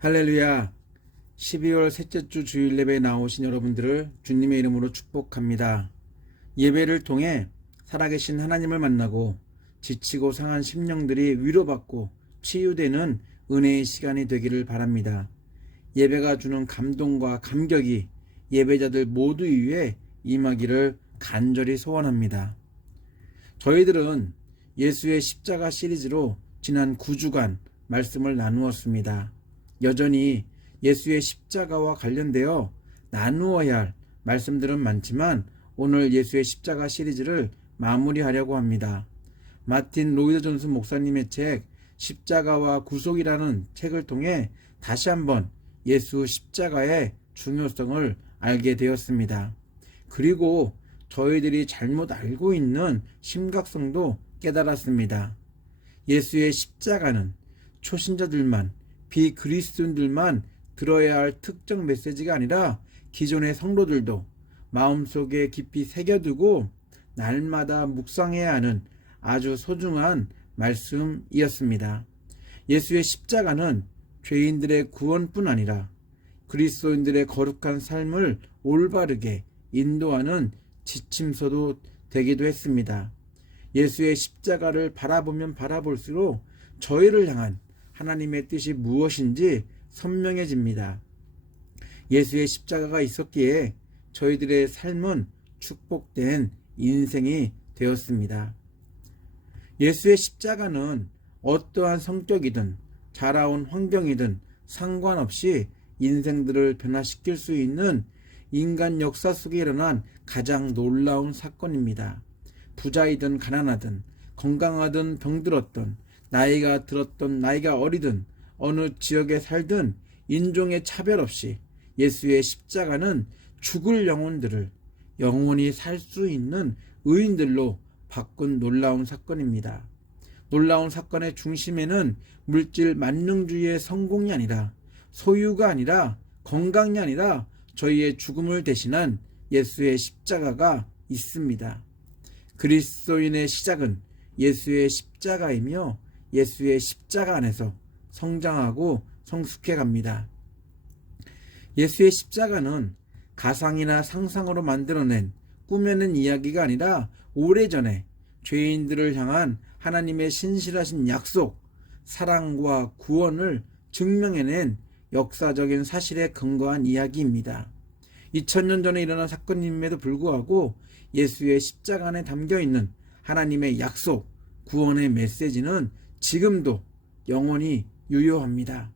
할렐루야. 12월 셋째 주 주일 예배에 나오신 여러분들을 주님의 이름으로 축복합니다. 예배를 통해 살아계신 하나님을 만나고 지치고 상한 심령들이 위로받고 치유되는 은혜의 시간이 되기를 바랍니다. 예배가 주는 감동과 감격이 예배자들 모두 위에 임하기를 간절히 소원합니다. 저희들은 예수의 십자가 시리즈로 지난 9주간 말씀을 나누었습니다. 여전히 예수의 십자가와 관련되어 나누어야 할 말씀들은 많지만 오늘 예수의 십자가 시리즈를 마무리하려고 합니다. 마틴 로이드 존스 목사님의 책 십자가와 구속이라는 책을 통해 다시 한번 예수 십자가의 중요성을 알게 되었습니다. 그리고 저희들이 잘못 알고 있는 심각성도 깨달았습니다. 예수의 십자가는 초신자들만, 비그리스도인들만 들어야 할 특정 메시지가 아니라 기존의 성도들도 마음속에 깊이 새겨두고 날마다 묵상해야 하는 아주 소중한 말씀이었습니다. 예수의 십자가는 죄인들의 구원뿐 아니라 그리스도인들의 거룩한 삶을 올바르게 인도하는 지침서도 되기도 했습니다. 예수의 십자가를 바라보면 바라볼수록 저희를 향한 하나님의 뜻이 무엇인지 선명해집니다. 예수의 십자가가 있었기에 저희들의 삶은 축복된 인생이 되었습니다. 예수의 십자가는 어떠한 성격이든 자라온 환경이든 상관없이 인생들을 변화시킬 수 있는 인간 역사 속에 일어난 가장 놀라운 사건입니다. 부자이든 가난하든 건강하든 병들었든 나이가 들었든 나이가 어리든 어느 지역에 살든 인종의 차별 없이 예수의 십자가는 죽을 영혼들을 영원히 살 수 있는 의인들로 바꾼 놀라운 사건입니다. 놀라운 사건의 중심에는 물질 만능주의의 성공이 아니라 소유가 아니라 건강이 아니라 저희의 죽음을 대신한 예수의 십자가가 있습니다. 그리스도인의 시작은 예수의 십자가이며 예수의 십자가 안에서 성장하고 성숙해 갑니다. 예수의 십자가는 가상이나 상상으로 만들어낸 꾸며낸 이야기가 아니라 오래전에 죄인들을 향한 하나님의 신실하신 약속, 사랑과 구원을 증명해낸 역사적인 사실에 근거한 이야기입니다. 2000년 전에 일어난 사건임에도 불구하고 예수의 십자가 안에 담겨있는 하나님의 약속, 구원의 메시지는 지금도 영원히 유효합니다.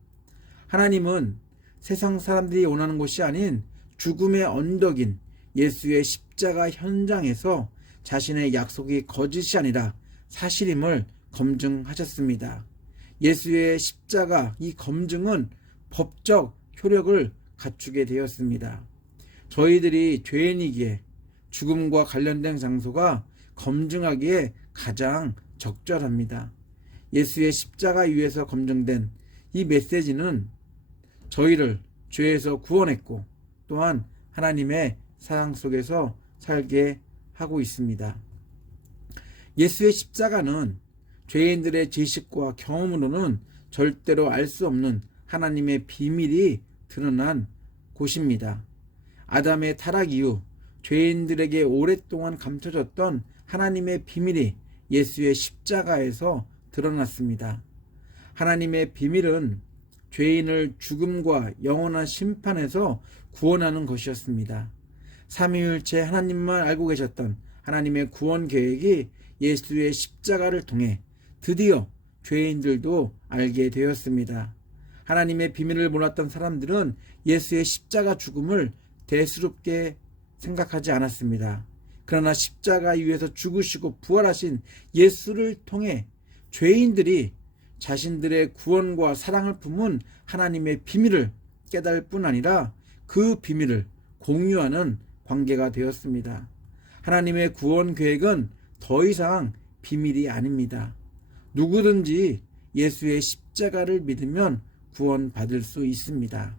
하나님은 세상 사람들이 원하는 곳이 아닌 죽음의 언덕인 예수의 십자가 현장에서 자신의 약속이 거짓이 아니라 사실임을 검증하셨습니다. 예수의 십자가 이 검증은 법적 효력을 갖추게 되었습니다. 저희들이 죄인이기에 죽음과 관련된 장소가 검증하기에 가장 적절합니다. 예수의 십자가 위에서 검증된 이 메시지는 저희를 죄에서 구원했고 또한 하나님의 사랑 속에서 살게 하고 있습니다. 예수의 십자가는 죄인들의 지식과 경험으로는 절대로 알 수 없는 하나님의 비밀이 드러난 곳입니다. 아담의 타락 이후 죄인들에게 오랫동안 감춰졌던 하나님의 비밀이 예수의 십자가에서 드러났습니다. 하나님의 비밀은 죄인을 죽음과 영원한 심판에서 구원하는 것이었습니다. 삼위일체 하나님만 알고 계셨던 하나님의 구원 계획이 예수의 십자가를 통해 드디어 죄인들도 알게 되었습니다. 하나님의 비밀을 몰랐던 사람들은 예수의 십자가 죽음을 대수롭게 생각하지 않았습니다. 그러나 십자가 위에서 죽으시고 부활하신 예수를 통해 죄인들이 자신들의 구원과 사랑을 품은 하나님의 비밀을 깨달을 뿐 아니라 그 비밀을 공유하는 관계가 되었습니다. 하나님의 구원 계획은 더 이상 비밀이 아닙니다. 누구든지 예수의 십자가를 믿으면 구원받을 수 있습니다.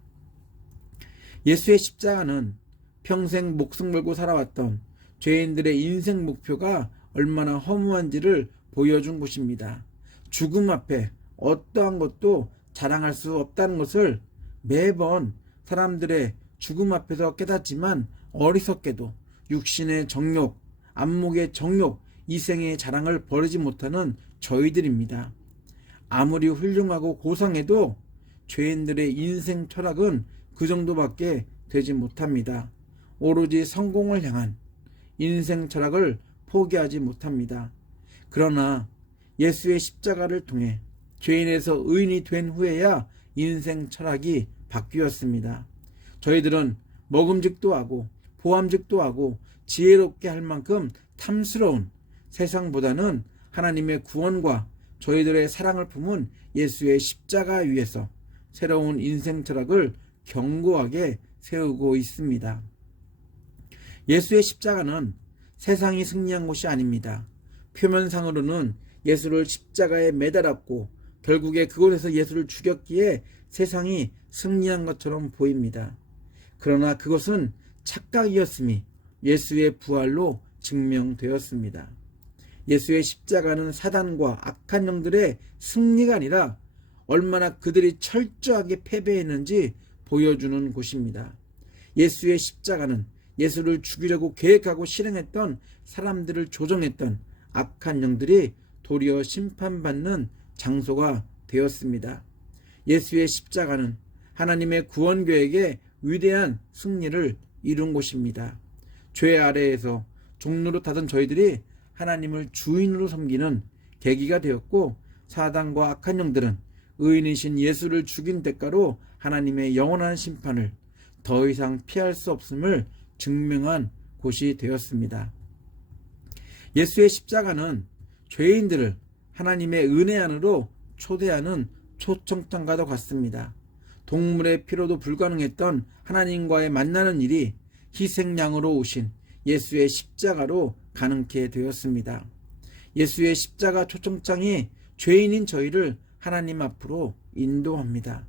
예수의 십자가는 평생 목숨 걸고 살아왔던 죄인들의 인생 목표가 얼마나 허무한지를 보여준 곳입니다. 죽음 앞에 어떠한 것도 자랑할 수 없다는 것을 매번 사람들의 죽음 앞에서 깨닫지만 어리석게도 육신의 정욕, 안목의 정욕, 이생의 자랑을 버리지 못하는 저희들입니다. 아무리 훌륭하고 고상해도 죄인들의 인생 철학은 그 정도밖에 되지 못합니다. 오로지 성공을 향한 인생 철학을 포기하지 못합니다. 그러나 예수의 십자가를 통해 죄인에서 의인이 된 후에야 인생 철학이 바뀌었습니다. 저희들은 먹음직도 하고 보암직도 하고 지혜롭게 할 만큼 탐스러운 세상보다는 하나님의 구원과 저희들의 사랑을 품은 예수의 십자가 위에서 새로운 인생 철학을 견고하게 세우고 있습니다. 예수의 십자가는 세상이 승리한 것이 아닙니다. 표면상으로는 예수를 십자가에 매달았고 결국에 그곳에서 예수를 죽였기에 세상이 승리한 것처럼 보입니다. 그러나 그것은 착각이었음이 예수의 부활로 증명되었습니다. 예수의 십자가는 사단과 악한 영들의 승리가 아니라 얼마나 그들이 철저하게 패배했는지 보여주는 곳입니다. 예수의 십자가는 예수를 죽이려고 계획하고 실행했던 사람들을 조종했던 악한 영들이 도리어 심판받는 장소가 되었습니다. 예수의 십자가는 하나님의 구원 계획의 위대한 승리를 이룬 곳입니다. 죄 아래에서 종로로 타던 저희들이 하나님을 주인으로 섬기는 계기가 되었고, 사단과 악한 영들은 의인이신 예수를 죽인 대가로 하나님의 영원한 심판을 더 이상 피할 수 없음을 증명한 곳이 되었습니다. 예수의 십자가는 죄인들을 하나님의 은혜 안으로 초대하는 초청장과도 같습니다. 동물의 피로도 불가능했던 하나님과의 만나는 일이 희생양으로 오신 예수의 십자가로 가능케 되었습니다. 예수의 십자가 초청장이 죄인인 저희를 하나님 앞으로 인도합니다.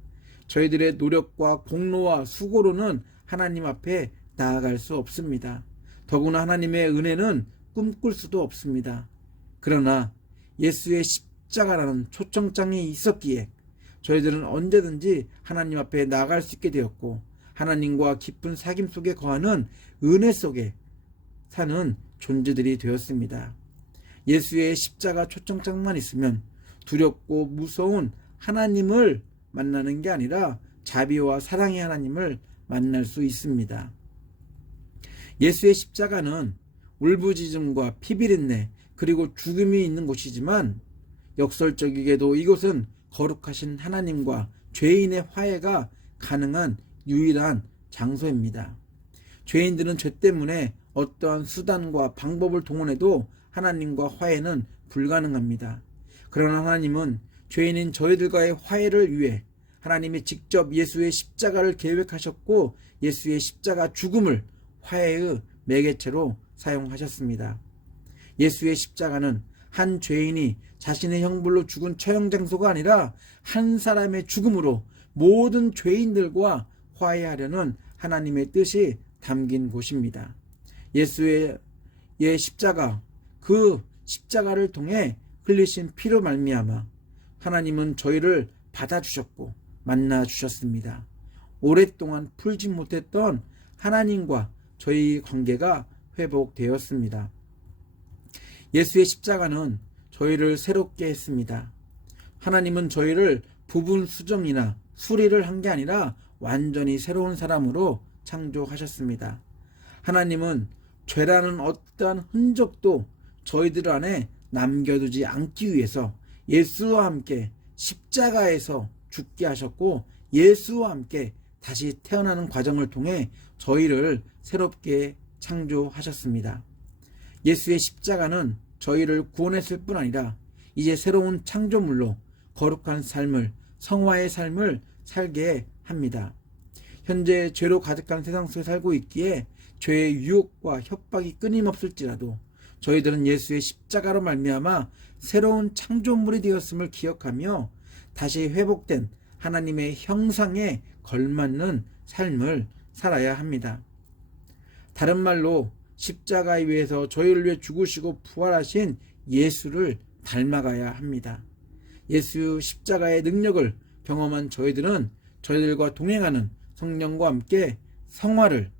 저희들의 노력과 공로와 수고로는 하나님 앞에 나아갈 수 없습니다. 더구나 하나님의 은혜는 꿈꿀 수도 없습니다. 그러나 예수의 십자가라는 초청장이 있었기에 저희들은 언제든지 하나님 앞에 나아갈 수 있게 되었고, 하나님과 깊은 사귐 속에 거하는 은혜 속에 사는 존재들이 되었습니다. 예수의 십자가 초청장만 있으면 두렵고 무서운 하나님을 만나는 게 아니라 자비와 사랑의 하나님을 만날 수 있습니다. 예수의 십자가는 울부짖음과 피비린내 그리고 죽음이 있는 곳이지만 역설적이게도 이곳은 거룩하신 하나님과 죄인의 화해가 가능한 유일한 장소입니다. 죄인들은 죄 때문에 어떠한 수단과 방법을 동원해도 하나님과 화해는 불가능합니다. 그러나 하나님은 죄인인 저희들과의 화해를 위해 하나님이 직접 예수의 십자가를 계획하셨고, 예수의 십자가 죽음을 화해의 매개체로 사용하셨습니다. 예수의 십자가는 한 죄인이 자신의 형벌로 죽은 처형 장소가 아니라 한 사람의 죽음으로 모든 죄인들과 화해하려는 하나님의 뜻이 담긴 곳입니다. 예수의 십자가, 그 십자가를 통해 흘리신 피로 말미암아 하나님은 저희를 받아주셨고 만나주셨습니다. 오랫동안 풀지 못했던 하나님과 저희 관계가 회복되었습니다. 예수의 십자가는 저희를 새롭게 했습니다. 하나님은 저희를 부분 수정이나 수리를 한 게 아니라 완전히 새로운 사람으로 창조하셨습니다. 하나님은 죄라는 어떠한 흔적도 저희들 안에 남겨두지 않기 위해서 예수와 함께 십자가에서 죽게 하셨고, 예수와 함께 다시 태어나는 과정을 통해 저희를 새롭게 창조하셨습니다. 예수의 십자가는 저희를 구원했을 뿐 아니라 이제 새로운 창조물로 거룩한 삶을, 성화의 삶을 살게 합니다. 현재 죄로 가득한 세상 속에 살고 있기에 죄의 유혹과 협박이 끊임없을지라도 저희들은 예수의 십자가로 말미암아 새로운 창조물이 되었음을 기억하며 다시 회복된 하나님의 형상에 걸맞는 삶을 살아야 합니다. 다른 말로 십자가 위에서 저희를 위해 죽으시고 부활하신 예수를 닮아가야 합니다. 예수 십자가의 능력을 경험한 저희들은 저희들과 동행하는 성령과 함께 성화를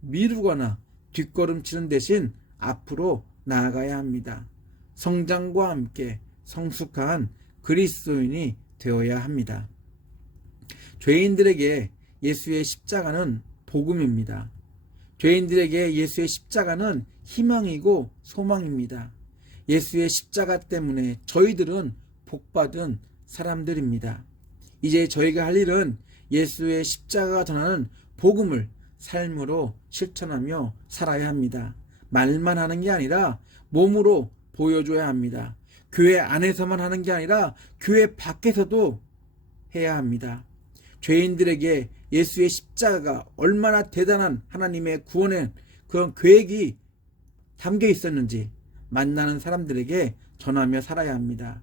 미루거나 뒷걸음치는 대신 앞으로 나아가야 합니다. 성장과 함께 성숙한 그리스도인이 되어야 합니다. 죄인들에게 예수의 십자가는 복음입니다. 죄인들에게 예수의 십자가는 희망이고 소망입니다. 예수의 십자가 때문에 저희들은 복받은 사람들입니다. 이제 저희가 할 일은 예수의 십자가가 전하는 복음을 삶으로 실천하며 살아야 합니다. 말만 하는 게 아니라 몸으로 보여줘야 합니다. 교회 안에서만 하는 게 아니라 교회 밖에서도 해야 합니다. 죄인들에게 예수의 십자가가 얼마나 대단한 하나님의 구원의 그런 계획이 담겨 있었는지 만나는 사람들에게 전하며 살아야 합니다.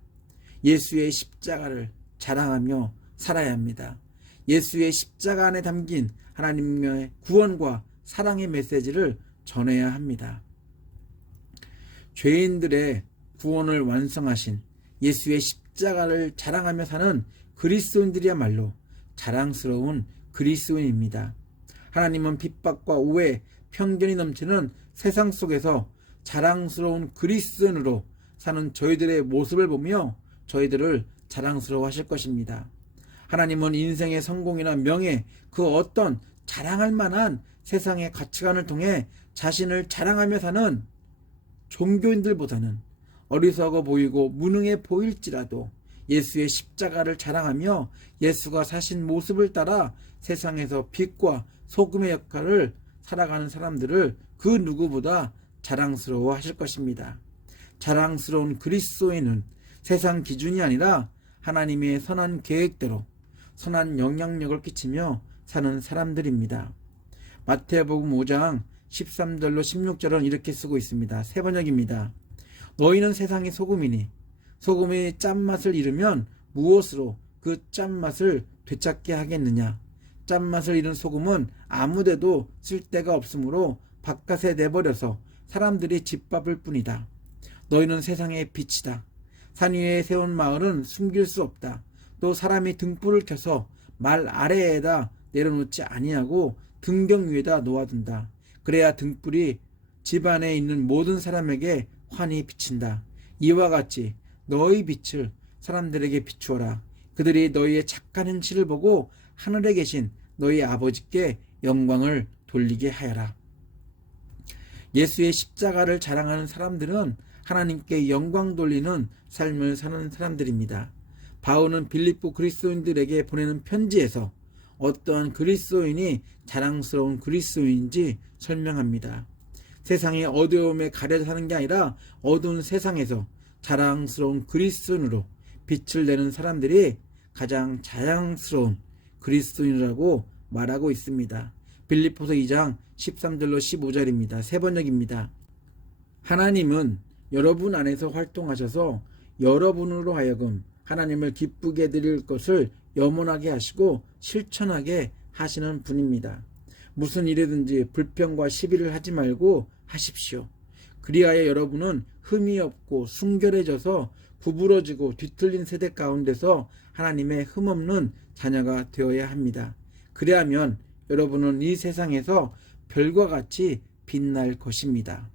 예수의 십자가를 자랑하며 살아야 합니다. 예수의 십자가 안에 담긴 하나님의 구원과 사랑의 메시지를 전해야 합니다. 죄인들의 구원을 완성하신 예수의 십자가를 자랑하며 사는 그리스도인들이야말로 자랑스러운 그리스도인입니다. 하나님은 핍박과 오해, 편견이 넘치는 세상 속에서 자랑스러운 그리스도인으로 사는 저희들의 모습을 보며 저희들을 자랑스러워 하실 것입니다. 하나님은 인생의 성공이나 명예, 그 어떤 자랑할 만한 세상의 가치관을 통해 자신을 자랑하며 사는 종교인들보다는 어리석어 보이고 무능해 보일지라도 예수의 십자가를 자랑하며 예수가 사신 모습을 따라 세상에서 빛과 소금의 역할을 살아가는 사람들을 그 누구보다 자랑스러워 하실 것입니다. 자랑스러운 그리스도인은 세상 기준이 아니라 하나님의 선한 계획대로 선한 영향력을 끼치며 사는 사람들입니다. 마태복음 5장 13절로 16절은 이렇게 쓰고 있습니다. 새 번역입니다. 너희는 세상의 소금이니 소금의 짠맛을 잃으면 무엇으로 그 짠맛을 되찾게 하겠느냐. 짠맛을 잃은 소금은 아무데도 쓸데가 없으므로 바깥에 내버려서 사람들이 짓밟을 뿐이다. 너희는 세상의 빛이다. 산 위에 세운 마을은 숨길 수 없다. 또 사람이 등불을 켜서 말 아래에다 내려놓지 아니하고 등경 위에다 놓아둔다. 그래야 등불이 집안에 있는 모든 사람에게 환히 비친다. 이와 같이 너희 빛을 사람들에게 비추어라. 그들이 너희의 착한 행실을 보고 하늘에 계신 너희 아버지께 영광을 돌리게 하여라. 예수의 십자가를 자랑하는 사람들은 하나님께 영광 돌리는 삶을 사는 사람들입니다. 바울은 빌립보 그리스도인들에게 보내는 편지에서 어떠한 그리스도인이 자랑스러운 그리스도인인지 설명합니다. 세상의 어두움에 가려져 사는 게 아니라 어두운 세상에서 자랑스러운 그리스도인으로 빛을 내는 사람들이 가장 자랑스러운 그리스도인이라고 말하고 있습니다. 빌립보서 2장 13절로 15절입니다. 세 번역입니다. 하나님은 여러분 안에서 활동하셔서 여러분으로 하여금 하나님을 기쁘게 드릴 것을 염원하게 하시고 실천하게 하시는 분입니다. 무슨 일이든지 불평과 시비를 하지 말고 하십시오. 그리하여 여러분은 흠이 없고 순결해져서 구부러지고 뒤틀린 세대 가운데서 하나님의 흠없는 자녀가 되어야 합니다. 그리하면 여러분은 이 세상에서 별과 같이 빛날 것입니다.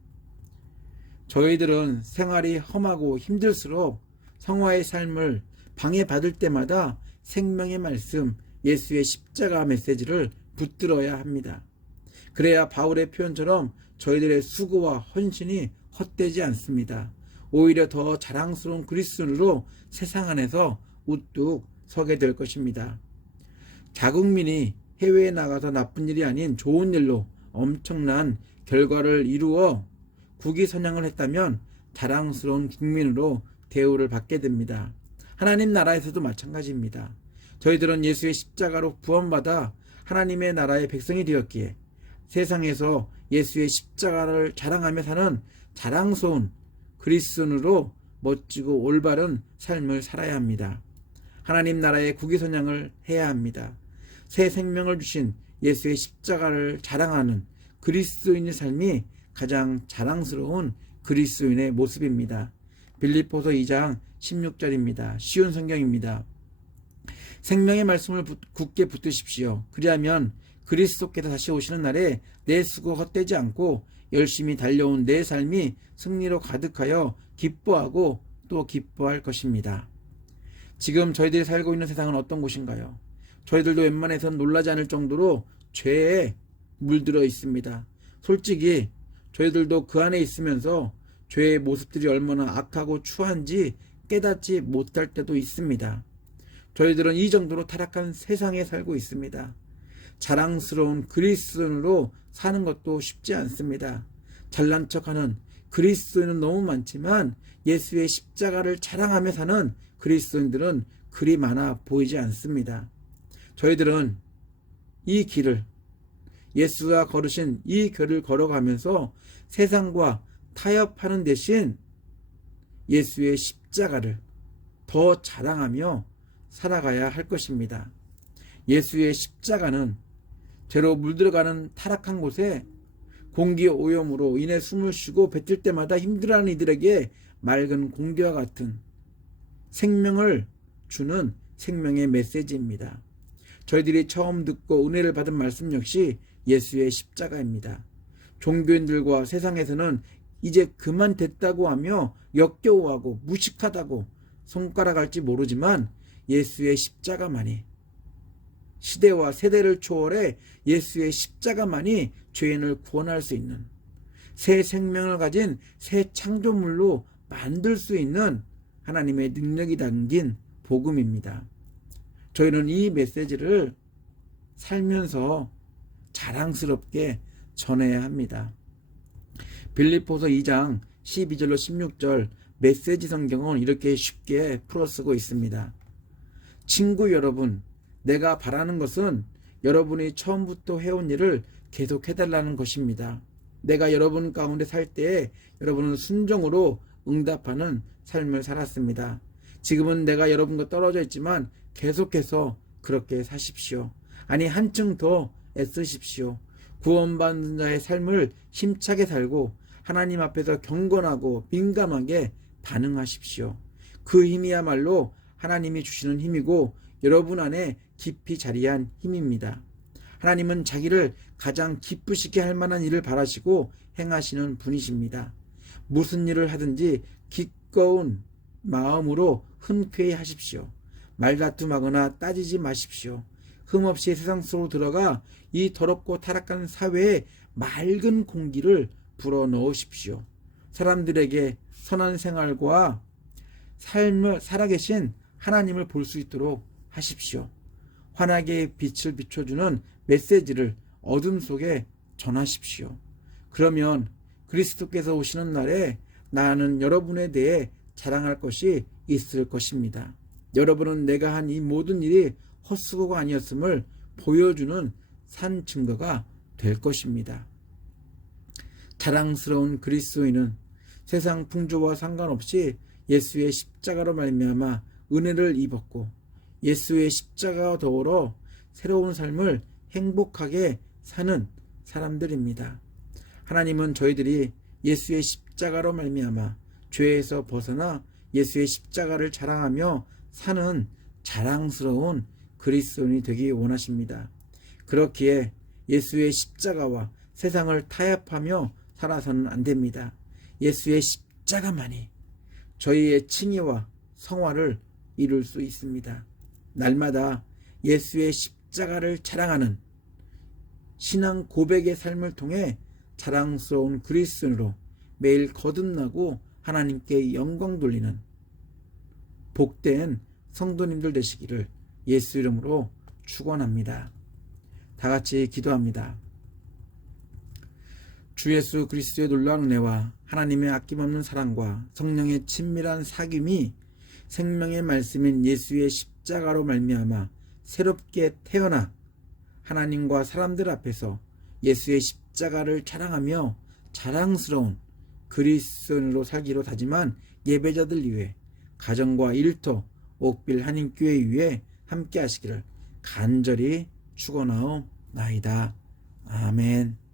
저희들은 생활이 험하고 힘들수록 성화의 삶을 방해받을 때마다 생명의 말씀, 예수의 십자가 메시지를 붙들어야 합니다. 그래야 바울의 표현처럼 저희들의 수고와 헌신이 헛되지 않습니다. 오히려 더 자랑스러운 그리스도인으로 세상 안에서 우뚝 서게 될 것입니다. 자국민이 해외에 나가서 나쁜 일이 아닌 좋은 일로 엄청난 결과를 이루어 국위선양을 했다면 자랑스러운 국민으로 대우를 받게 됩니다. 하나님 나라에서도 마찬가지입니다. 저희들은 예수의 십자가로 구원받아 하나님의 나라의 백성이 되었기에 세상에서 예수의 십자가를 자랑하며 사는 자랑스러운 그리스도인으로 멋지고 올바른 삶을 살아야 합니다. 하나님 나라의 국위선양을 해야 합니다. 새 생명을 주신 예수의 십자가를 자랑하는 그리스도인의 삶이 가장 자랑스러운 그리스도인의 모습입니다. 빌립보서 2장 16절입니다. 쉬운 성경입니다. 생명의 말씀을 굳게 붙드십시오. 그리하면 그리스도께서 다시 오시는 날에 내 수고 헛되지 않고 열심히 달려온 내 삶이 승리로 가득하여 기뻐하고 또 기뻐할 것입니다. 지금 저희들이 살고 있는 세상은 어떤 곳인가요? 저희들도 웬만해선 놀라지 않을 정도로 죄에 물들어 있습니다. 솔직히 저희들도 그 안에 있으면서 죄의 모습들이 얼마나 악하고 추한지 깨닫지 못할 때도 있습니다. 저희들은 이 정도로 타락한 세상에 살고 있습니다. 자랑스러운 그리스도인으로 사는 것도 쉽지 않습니다. 잘난 척하는 그리스도인은 너무 많지만 예수의 십자가를 자랑하며 사는 그리스도인들은 그리 많아 보이지 않습니다. 저희들은 이 길을, 예수가 걸으신 이 길을 걸어가면서 세상과 타협하는 대신 예수의 십자가를 더 자랑하며 살아가야 할 것입니다. 예수의 십자가는 죄로 물들어가는 타락한 곳에 공기 오염으로 인해 숨을 쉬고 뱉을 때마다 힘들어하는 이들에게 맑은 공기와 같은 생명을 주는 생명의 메시지입니다. 저희들이 처음 듣고 은혜를 받은 말씀 역시 예수의 십자가입니다. 종교인들과 세상에서는 이제 그만 됐다고 하며 역겨워하고 무식하다고 손가락할지 모르지만 예수의 십자가만이, 시대와 세대를 초월해 예수의 십자가만이 죄인을 구원할 수 있는, 새 생명을 가진 새 창조물로 만들 수 있는 하나님의 능력이 담긴 복음입니다. 저희는 이 메시지를 살면서 자랑스럽게 전해야 합니다. 빌립보서 2장 12절로 16절 메시지 성경은 이렇게 쉽게 풀어쓰고 있습니다. 친구 여러분, 내가 바라는 것은 여러분이 처음부터 해온 일을 계속해달라는 것입니다. 내가 여러분 가운데 살 때에 여러분은 순종으로 응답하는 삶을 살았습니다. 지금은 내가 여러분과 떨어져 있지만 계속해서 그렇게 사십시오. 아니, 한층 더 애쓰십시오. 구원받는 자의 삶을 힘차게 살고 하나님 앞에서 경건하고 민감하게 반응하십시오. 그 힘이야말로 하나님이 주시는 힘이고 여러분 안에 깊이 자리한 힘입니다. 하나님은 자기를 가장 기쁘시게 할 만한 일을 바라시고 행하시는 분이십니다. 무슨 일을 하든지 기꺼운 마음으로 흔쾌히 하십시오. 말다툼하거나 따지지 마십시오. 흠없이 세상 속으로 들어가 이 더럽고 타락한 사회에 맑은 공기를 불어넣으십시오. 사람들에게 선한 생활과 삶을 살아계신 하나님을 볼 수 있도록 하십시오. 환하게 빛을 비춰주는 메시지를 어둠 속에 전하십시오. 그러면 그리스도께서 오시는 날에 나는 여러분에 대해 자랑할 것이 있을 것입니다. 여러분은 내가 한 이 모든 일이 헛수고가 아니었음을 보여주는 산 증거가 될 것입니다. 자랑스러운 그리스도인은 세상 풍조와 상관없이 예수의 십자가로 말미암아 은혜를 입었고 예수의 십자가와 더불어 새로운 삶을 행복하게 사는 사람들입니다. 하나님은 저희들이 예수의 십자가로 말미암아 죄에서 벗어나 예수의 십자가를 자랑하며 사는 자랑스러운 그리스도인이 되기 원하십니다. 그렇기에 예수의 십자가와 세상을 타협하며 살아서는 안 됩니다. 예수의 십자가만이 저희의 칭의와 성화를 이룰 수 있습니다. 날마다 예수의 십자가를 자랑하는 신앙 고백의 삶을 통해 자랑스러운 그리스도인으로 매일 거듭나고 하나님께 영광 돌리는 복된 성도님들 되시기를 예수 이름으로 축원합니다. 다 같이 기도합니다. 주 예수 그리스도의 놀라운 은혜와 하나님의 아낌없는 사랑과 성령의 친밀한 사귐이 생명의 말씀인 예수의 십자가로 말미암아 새롭게 태어나 하나님과 사람들 앞에서 예수의 십자가를 자랑하며 자랑스러운 그리스도인으로 살기로 다짐한 예배자들 위해 가정과 일터 옥빌 한인교회 위에 함께 하시기를 간절히 축원하옵나이다. 아멘.